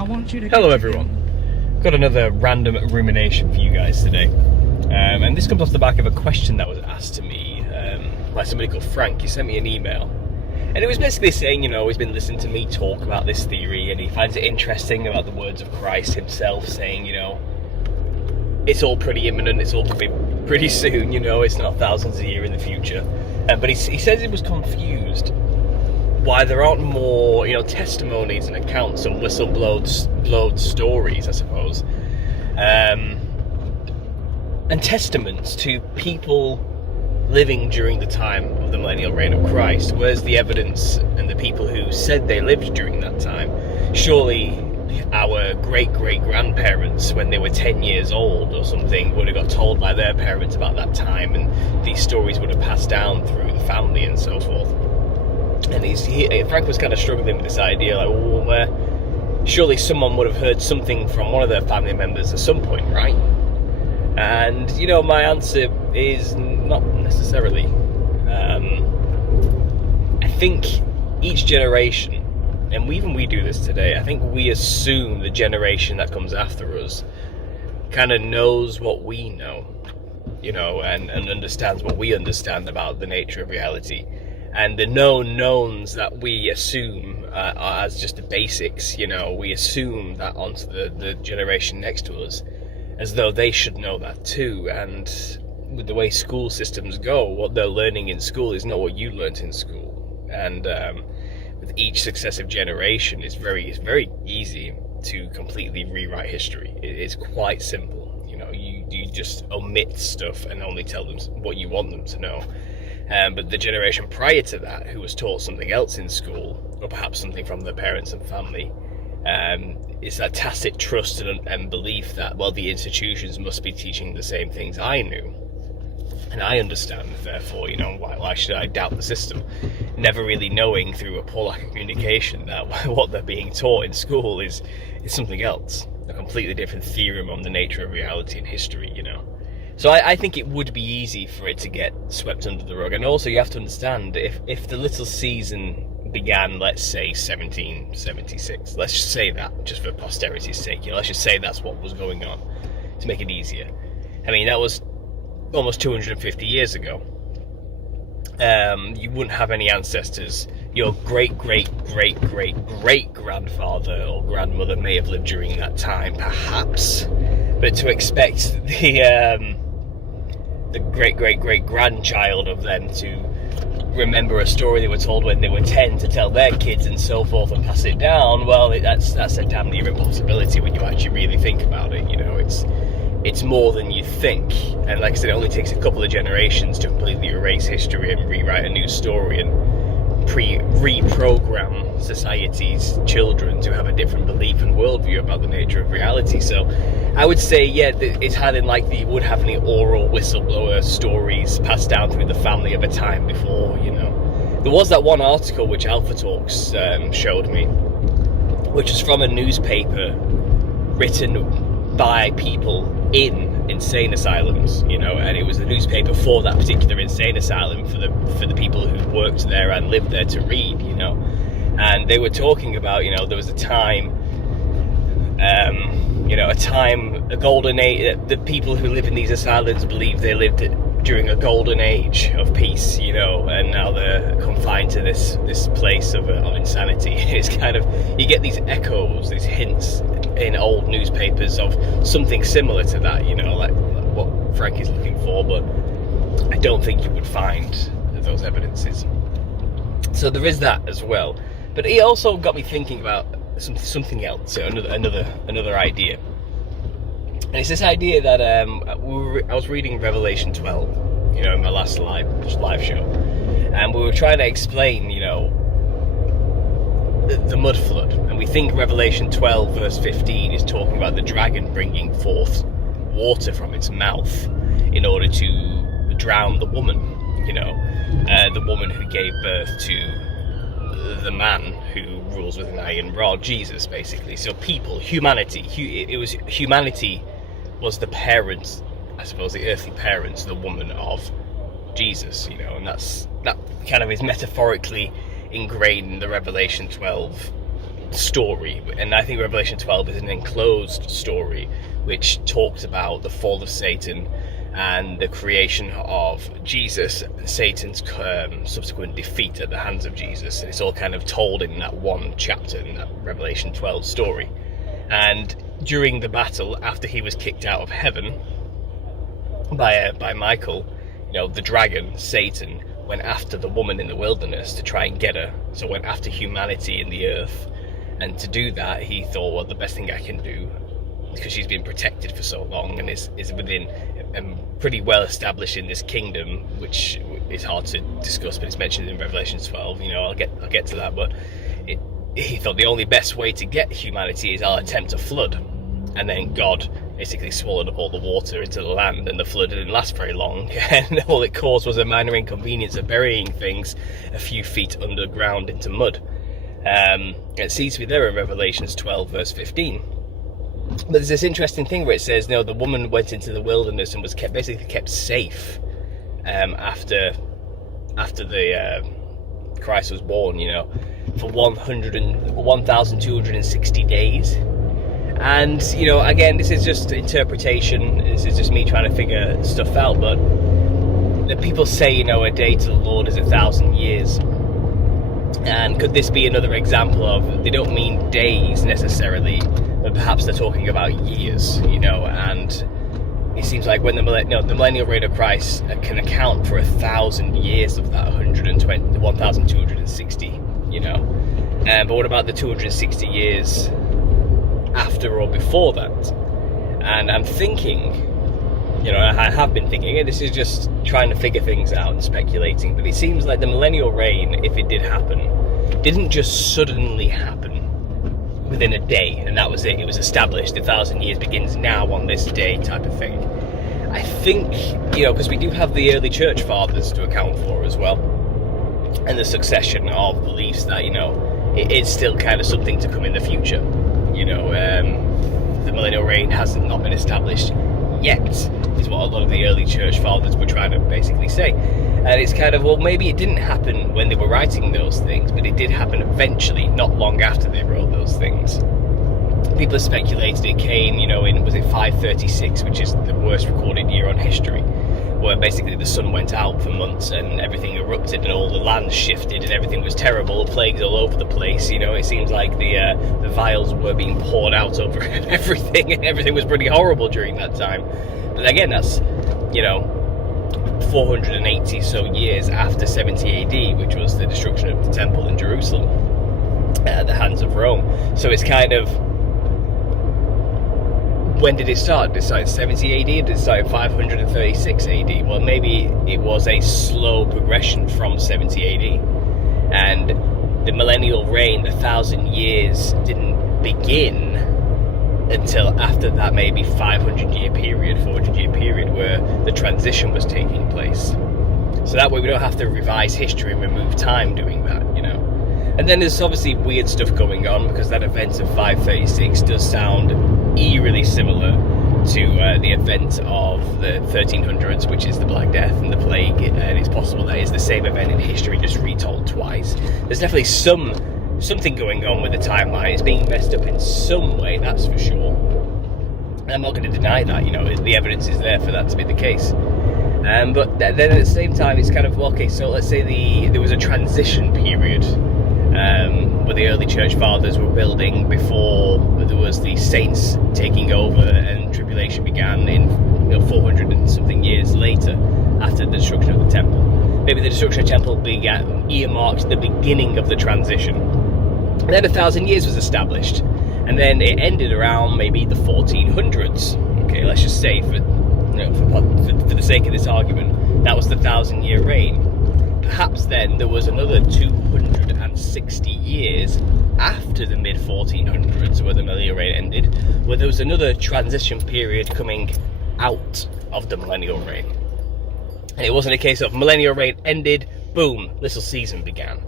Hello everyone. Got another random rumination for you guys today. And this comes off the back of a question that was asked to me by somebody called Frank. He sent me an email. And it was basically saying, he's been listening to me talk about this theory and he finds it interesting about the words of Christ himself saying, it's all pretty imminent, it's all pretty soon, it's not thousands of years in the future. But he says he was confused why there aren't more, testimonies and accounts and whistle-blown stories, I suppose, and testaments to people living during the time of the millennial reign of Christ. Where's the evidence and the people who said they lived during that time? Surely our great-great-grandparents, when they were 10 years old or something, would have got told by their parents about that time, and these stories would have passed down through the family and so forth. And Frank was kind of struggling with this idea, surely someone would have heard something from one of their family members at some point, right? And, my answer is not necessarily. I think each generation, and we do this today, I think we assume the generation that comes after us kind of knows what we know, and understands what we understand about the nature of reality. And the known knowns that we assume as just the basics, we assume that onto the generation next to us, as though they should know that too. And with the way school systems go, what they're learning in school is not what you learnt in school. And with each successive generation, it's very easy to completely rewrite history. It's quite simple. You just omit stuff and only tell them what you want them to know. But the generation prior to that, who was taught something else in school, or perhaps something from their parents and family, is that tacit trust and belief that, the institutions must be teaching the same things I knew. And I understand, therefore, why should I doubt the system? Never really knowing through a poor lack of communication that what they're being taught in school is something else. A completely different theorem on the nature of reality and history, So I think it would be easy for it to get swept under the rug. And also you have to understand, if the little season began, let's say, 1776, let's just say that, just for posterity's sake, let's just say that's what was going on, to make it easier. I mean, that was almost 250 years ago. You wouldn't have any ancestors. Your great-great-great-great-great-grandfather or grandmother may have lived during that time, perhaps. But to expect the great-great-great-grandchild of them to remember a story they were told when they were 10 to tell their kids and so forth and pass it down, that's a damn near impossibility when you actually really think about it. It's more than you think. And like I said, it only takes a couple of generations to completely erase history and rewrite a new story and reprogram society's children to have a different belief and worldview about the nature of reality. So I would say, it's highly likely you would have any oral whistleblower stories passed down through the family of a time before, There was that one article which Alpha Talks showed me, which was from a newspaper written by people in insane asylums, and it was the newspaper for that particular insane asylum for the people who worked there and lived there to read, and they were talking about, there was a time, a golden age. The people who live in these asylums believe they lived during a golden age of peace, and now they're confined to this place of insanity. It's kind of, you get these echoes, these hints in old newspapers of something similar to that, like what Frank is looking for, but I don't think you would find those evidences. So there is that as well. But he also got me thinking about something else, another idea. And it's this idea that I was reading Revelation 12, in my last live show, and we were trying to explain, the mud flood, and we think Revelation 12 verse 15 is talking about the dragon bringing forth water from its mouth in order to drown the woman, the woman who gave birth to the man who rules with an iron rod, Jesus, basically. So humanity was the parents, I suppose, the earthly parents, the woman of Jesus, and that kind of is metaphorically ingrained in the Revelation 12 story, and I think Revelation 12 is an enclosed story which talks about the fall of Satan and the creation of Jesus, Satan's subsequent defeat at the hands of Jesus. And it's all kind of told in that one chapter in that Revelation 12 story. And during the battle, after he was kicked out of heaven by Michael, the dragon, Satan, went after the woman in the wilderness to try and get her. So went after humanity in the earth. And to do that, he thought, well, the best thing I can do, because she's been protected for so long and is within pretty well established in this kingdom, which is hard to discuss, but it's mentioned in Revelation 12. I'll get to that, but he thought the only best way to get humanity is I'll attempt a flood, and then God basically swallowed up all the water into the land, and the flood didn't last very long, and all it caused was a minor inconvenience of burying things a few feet underground into mud. It seems to be there in Revelations 12 verse 15. But there's this interesting thing where it says, the woman went into the wilderness and was basically kept safe after the Christ was born, for 1,260 days. And, again, this is just interpretation. This is just me trying to figure stuff out. But the people say, a day to the Lord is 1,000 years. And could this be another example of, they don't mean days necessarily, but perhaps they're talking about years, and it seems like when the millennial reign of Christ can account for 1,000 years of that 1,260, but what about the 260 years after or before that? And I'm thinking, I have been thinking, and this is just trying to figure things out and speculating, but it seems like the millennial reign, if it did happen, didn't just suddenly happen within a day, and that was it. It was established. 1,000 years begins now on this day, type of thing. I think, because we do have the early church fathers to account for as well, and the succession of beliefs that, it is still kind of something to come in the future. The millennial reign hasn't not been established yet, is what a lot of the early church fathers were trying to basically say. And it's kind of, well, maybe it didn't happen when they were writing those things, but it did happen eventually, not long after they wrote those things. People have speculated it came, in, was it 536, which is the worst recorded year on history, where basically the sun went out for months and everything erupted and all the land shifted and everything was terrible, plagues all over the place. It seems like the vials were being poured out over everything, and everything was pretty horrible during that time. But again, that's 480 so years after 70 AD, which was the destruction of the temple in Jerusalem at the hands of Rome. So it's kind of, when did it start? Did it start in 70 AD? Did it start in 536 AD? Well, maybe it was a slow progression from 70 AD. And the millennial reign, the 1,000 years, didn't begin until after that maybe 500-year period, 400-year period, where the transition was taking place. So that way we don't have to revise history and remove time doing that, And then there's obviously weird stuff going on, because that event of 536 does sound eerily similar to the event of the 1300s, which is the Black Death and the Plague, and it's possible that is the same event in history, just retold twice. There's definitely something going on with the timeline. It's being messed up in some way, that's for sure. I'm not going to deny that, the evidence is there for that to be the case. But then at the same time, it's kind of, okay, so let's say there was a transition period where the early church fathers were building before there was the saints taking over and tribulation began in 400 and something years later, after the destruction of the temple. Maybe the destruction of the temple earmarked the beginning of the transition. And then 1,000 years was established, and then it ended around maybe the 1400s. Okay, let's just say for the sake of this argument, that was the 1,000-year reign. Perhaps then there was another 260 years after the mid-1400s, where the millennial reign ended, where there was another transition period coming out of the millennial reign. And it wasn't a case of millennial reign ended, boom, little season began.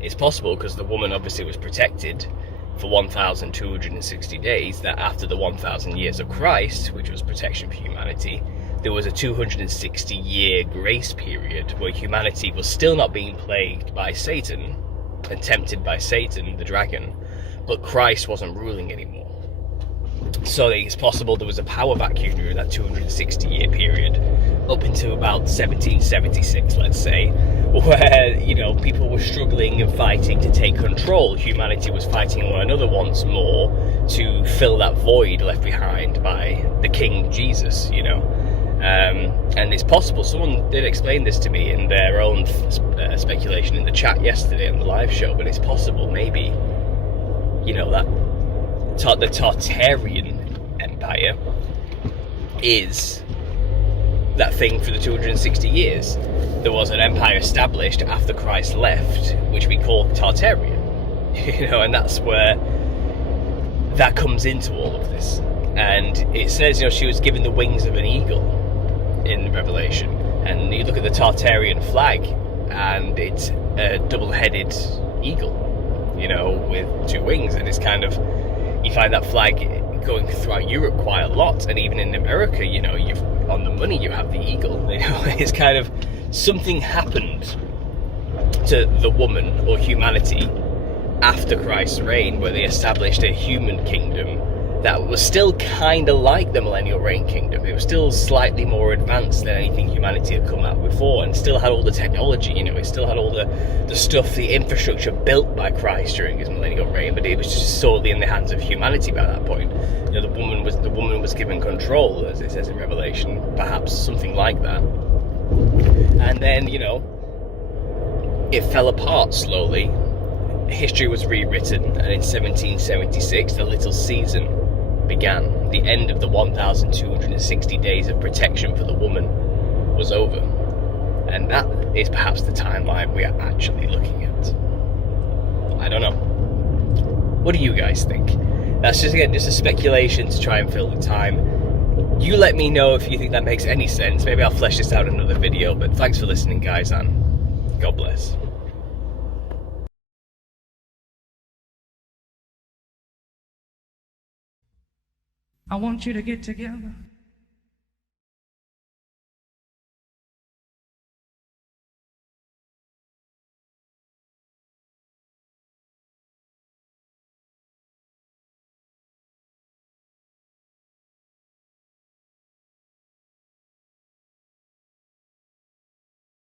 It's possible, because the woman obviously was protected for 1,260 days, that after the 1,000 years of Christ, which was protection for humanity, there was a 260-year grace period where humanity was still not being plagued by Satan and tempted by Satan, the dragon, but Christ wasn't ruling anymore. So it's possible there was a power vacuum during that 260-year period, up into about 1776, let's say, where, you know, people were struggling and fighting to take control. Humanity was fighting one another once more to fill that void left behind by the King Jesus, you know. And it's possible, someone did explain this to me in their own speculation in the chat yesterday on the live show, but it's possible, maybe, you know, that the Tartarian Empire is that thing for the 260 years. There was an empire established after Christ left, which we call Tartaria, you know, and that's where that comes into all of this. And it says, you know, she was given the wings of an eagle in Revelation, and you look at the Tartarian flag, and it's a double-headed eagle, you know, with two wings, and it's kind of, you find that flag going throughout Europe quite a lot, and even in America, you know, you've on the money you have the eagle. You know, it's kind of something happened to the woman or humanity after Christ's reign, where they established a human kingdom that was still kind of like the millennial reign kingdom. It was still slightly more advanced than anything humanity had come out before, and still had all the technology, you know, it still had all the stuff, the infrastructure built by Christ during his millennial reign, but it was just solely in the hands of humanity by that point. You know, the woman was given control, as it says in Revelation, perhaps something like that. And then, you know, it fell apart slowly. History was rewritten, and in 1776 the little season began. The end of the 1,260 days of protection for the woman was over, and that is perhaps the timeline we are actually looking at. I don't know. What do you guys think? That's just, again, just a speculation to try and fill the time. You let me know if you think that makes any sense. Maybe I'll flesh this out in another video, but thanks for listening, guys, and God bless. I want you to get together.